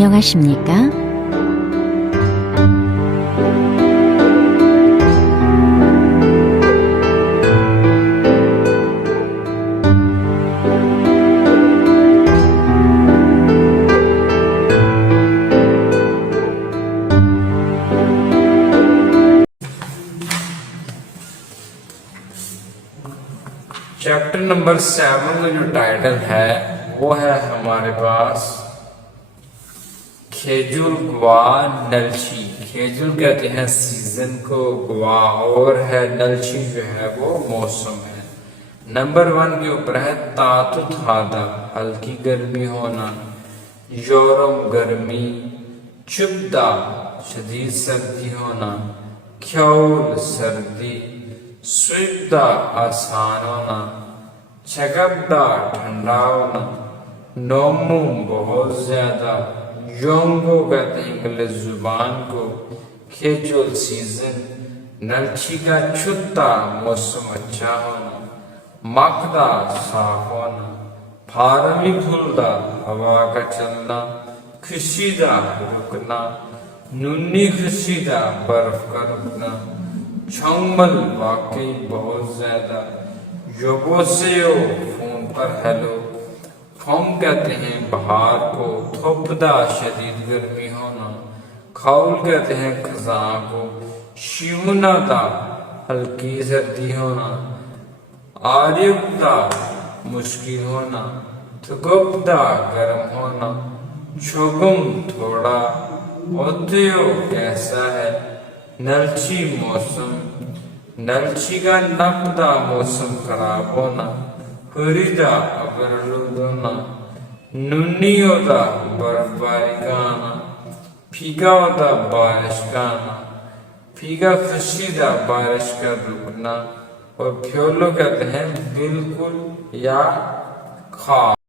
안녕하십니까? Chapter number 7 का जो title है वो है हमारे पास खेजुल गुआ नलछी। खेजुल कहते हैं सीजन को, गुआ और है, नलछी जो है वो मौसम है। नंबर 1 के ऊपर है तातुत हादा, हल्की गर्मी होना, योरम गर्मी, चुबदा शदीद सर्दी होना, ख्यौल सर्दी, स्विदा आसान होना, छगबदा ठंडा होना, नोमू बहुत ज्यादा, योंगो कहते हैं इंग्लिश जुबान को, खेजुल सीजन, नलछी का छुट्टा मौसम अच्छा होना, मकदा साफ होना, फारमी फुलदा हवा का चलना, खुशीदा रुकना, नुन्नी खुशीदा बर्फ का रुकना, छंगमल वाकई बहुत ज्यादा, योबोसेओ फोन पर हेलो, फम कहते हैं बहार को, थोपदा शदीद गर्मी होना, खौल कहते हैं खजा को, शिवनादा हल्की सर्दी होना, आर्यबदा मुश्किल होना, थुगबदा गर्म होना, छुगम थोड़ा, ओत्यो कैसा है, नलछी मौसम, नलछी का नकदा मौसम खराब होना, फरीदा अबरलूद होना, नुन्नी होता बर्फबारी का आना, फीका होता बारिश का आना, फीका खुशीदा बारिश का रुकना, और फ्योलो कहते हैं बिल्कुल या खास।